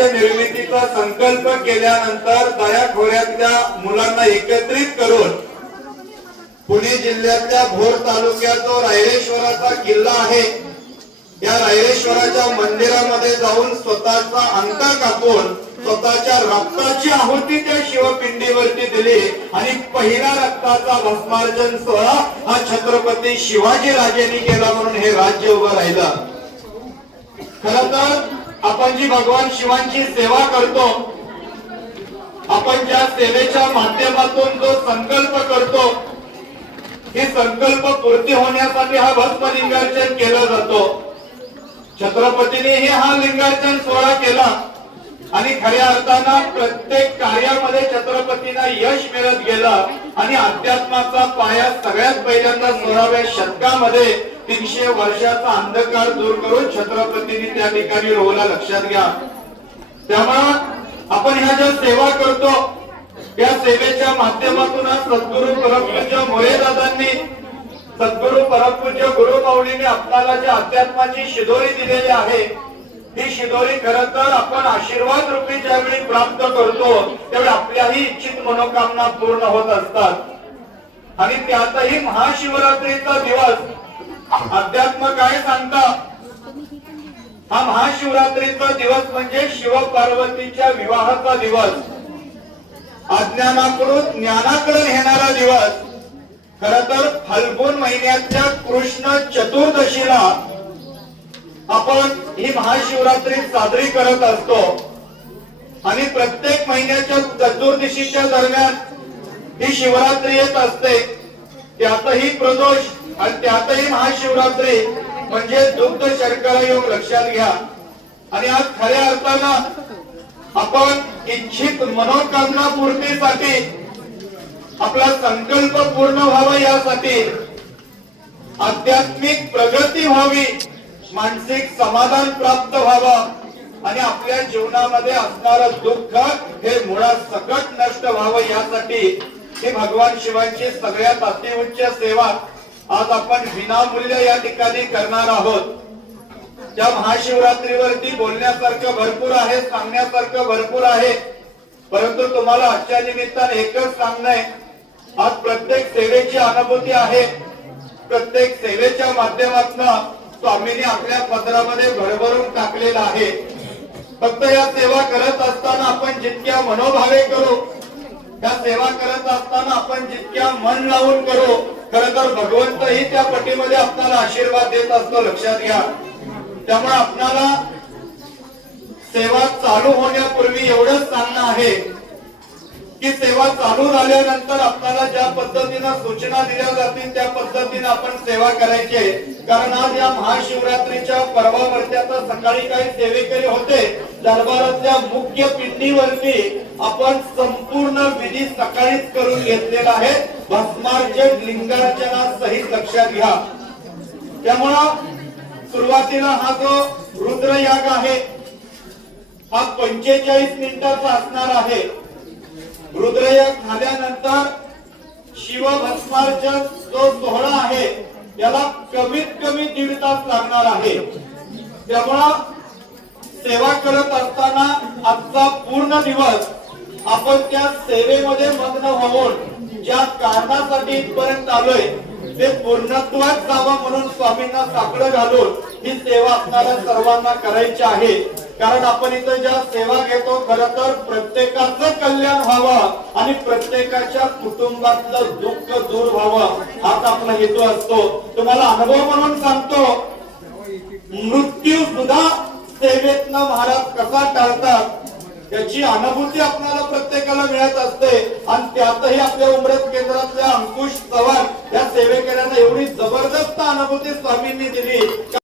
राज्य निर्मितीचा संकल्प केल्यानंतर दया खोऱ्यातल्या मुलांना एकत्रित करून पुणे जिल्ह्यातल्या भोर तालुक्यात जो रायरेश्वराचा किल्ला आहे. या रायरेश्वराच्या मंदिरामध्ये जाऊन स्वतःचा अंतर कापून स्वतःच्या रक्ताची आहुती त्या शिवपिंडीवरती दिली आणि पहिला रक्ताचा भस्मार्जन सोहळा हा छत्रपती शिवाजी राजेंनी केला म्हणून हे राज्य उभं राहिलं. खर तर आपण जी भगवान शिवांची सेवा करतो आपण ज्या सेवेच्या माध्यमातून जो संकल्प करतो हे संकल्प पूर्ती होण्यासाठी हा भस्म लिंगार्चन केलं जातो. छत्रपतीने हे हा लिंगार्चन सोहळा केला आणि खऱ्या अर्थानं प्रत्येक कार्यामध्ये छत्रपतींना यश मिळत गेलं आणि अध्यात्माचा पाया सगळ्यात पहिल्यांदा सोळाव्या शतकामध्ये तीनशे वर्षाचा अंधकार दूर करून छत्रपतींनी त्या ठिकाणी रोवला लक्षात घ्या. त्यामुळं आपण ह्या ज्या सेवा करतो या सेवेच्या माध्यमातून सद्गुरु परमपूज्य मोरे दादांनी सद्गुरु परमपूज्य गुरु माऊलीने आपल्याला जी अध्यात्माची शिदोरी दिलेली आहे ही शिदोरी खर तर आपण आशीर्वाद रूपी ज्यावेळी प्राप्त करतो त्यावेळी आपल्याही इच्छित मनोकामना पूर्ण होत असतात. आणि त्यातही महाशिवरात्रीचा दिवस अध्यात्म काय सांगता? हा महाशिवरात्रीचा दिवस म्हणजे शिव पार्वतीच्या विवाहाचा दिवस. अज्ञानाकडून ज्ञानाकडे घेणारा दिवस. खर तर फाल्गुन महिन्याच्या कृष्ण चतुर्दशीला आपण ही महाशिवरात्री साजरी करत असतो. आणि प्रत्येक महिन्याच्या चतुर्दशीच्या दरम्यान ही शिवरात्री येत असते. त्यातही प्रदोष. आणि त्यातही महाशिवरात्री म्हणजे दुग्ध शर्करा योग लक्षात घ्या. आणि आज खऱ्या अर्थानं आपण इच्छित मनोकामना पूर्तीसाठी आपला संकल्प पूर्ण व्हावा यासाठी आध्यात्मिक प्रगती व्हावी मानसिक समाधान प्राप्त व्हावं आणि आपल्या जीवनामध्ये असणारं दुःख हे मुळात सकट नष्ट व्हावं यासाठी हे भगवान शिवांची सगळ्यात अतिउच्च सेवा आज आपण विनामूल्य या ठिकाणी करणार आहोत. त्या महाशिवरात्रीवरती बोलण्यासारखं भरपूर आहे सांगण्यासारखं भरपूर आहे. परंतु तुम्हाला आजच्या निमित्ताने एकच सांगणंय आज प्रत्येक सेवेची अनुभूती आहे. प्रत्येक सेवेच्या माध्यमातून स्वामींनी आपल्या पत्रामध्ये भरभरून टाकलेलं आहे. फक्त या सेवा करत असताना आपण जितक्या मनोभावे करू त्या सेवा करत असताना आपण जितक्या मन लावून करू खर तर भगवंत ही त्या पटीमध्ये आपल्याला आशीर्वाद देत असतो लक्षात घ्या. त्यामुळे आपल्याला सेवा चालू होण्यापूर्वी एवढंच सांगणं आहे की सेवा चालू झाल्यानंतर आपल्याला ज्या पद्धतीनं सूचना दिल्या जातील त्या पद्धतीनं आपण सेवा करायची आहे. कारण आज या महाशिवरात्रीच्या पर्वावरती आता सकाळी काही सेवेकरी होते. दरबारातल्या मुख्य पिंडीवरती आपण संपूर्ण विधी सकाळीच करून घेतलेला आहे. भस्मार्जन लिंगार्चना सहित लक्षात घ्या. त्यामुळं सुरुवातीला हा जो रुद्रयाग आहे हा पंचेचाळीस मिनिटाचा असणार आहे. रुद्रयाग झाल्यानंतर शिवभस्मार्चन जो सोहळा आहे त्याला कमीत कमी दीड तास लागणार आहे. त्यामुळं सेवा करत असताना आजचा पूर्ण दिवस आपण त्या सेवेमध्ये मग्न होऊन ज्या कारणासाठी इथपर्यंत आलोय ते पूर्णत्वात जावा म्हणून स्वामींना साकडं घालून ही सेवा आपल्याला सर्वांना करायची आहे. कारण आपण इथं ज्या सेवा घेतो खरं तर प्रत्येकाचं कल्याण व्हावं आणि प्रत्येकाच्या कुटुंबातलं दुःख दूर व्हावं हाच आपला हेतू असतो. तुम्हाला अनुभव म्हणून सांगतो मृत्यू सुद्धा सेवेतनं महाराज कसा टाळतात याची अनुभूती आपल्याला प्रत्येकाला मिळत असते. की आताही आपल्या उमरत केंद्रातल्या अंकुश चव्हाण या सेवेकऱ्यांना एवढी जबरदस्त अनुभूती स्वामींनी दिली.